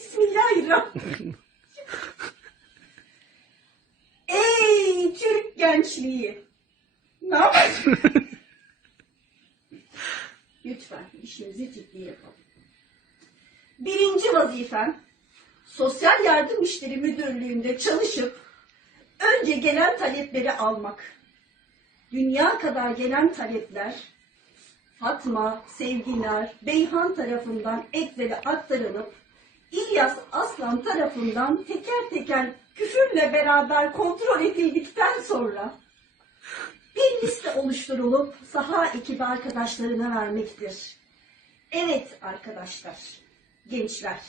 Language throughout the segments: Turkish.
Bismillahirrahmanirrahim. Ey Türk gençliği! Ne yapıyorsun? Lütfen işimizi ciddi yapalım. Birinci vazifem, Sosyal Yardım İşleri Müdürlüğü'nde çalışıp önce gelen talepleri almak. Dünya kadar gelen talepler Fatma, Sevgiler, Beyhan tarafından Ekber'e aktarılıp İlyas Aslan tarafından teker teker küfürle beraber kontrol edildikten sonra bir liste oluşturulup saha ekibi arkadaşlarına vermektir. Evet arkadaşlar, gençler.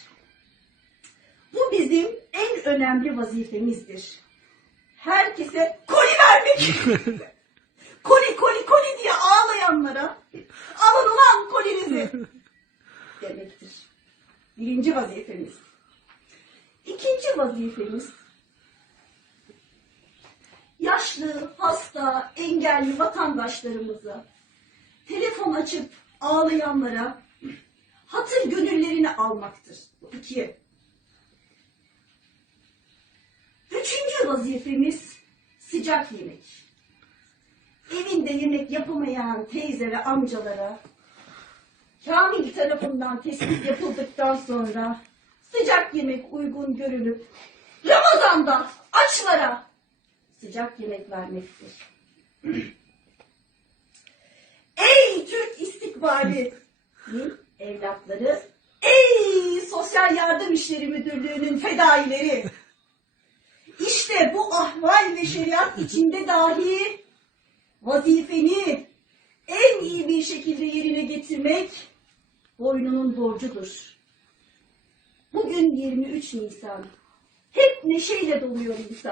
Bu bizim en önemli vazifemizdir. Herkese koli vermek. koli koli koli diye ağlayanlara alın ulan kolinizi demektir. Birinci vazifemiz. İkinci vazifemiz yaşlı, hasta, engelli vatandaşlarımıza telefon açıp ağlayanlara hatır gönüllerini almaktır. Bu iki. Üçüncü vazifemiz sıcak yemek. Evinde yemek yapamayan teyze ve amcalara Kamil tarafından tespit yapıldıktan sonra sıcak yemek uygun görülüp Ramazan'da açlara sıcak yemek vermektir. Ey Türk istikbali evlatları, ey Sosyal Yardım İşleri Müdürlüğü'nün fedaileri. İşte bu ahval ve şeriat içinde dahi vazifeni en iyi bir şekilde yerine getirmek boynunun borcudur. Bugün 23 Nisan. Hep neşeyle doluyor insan.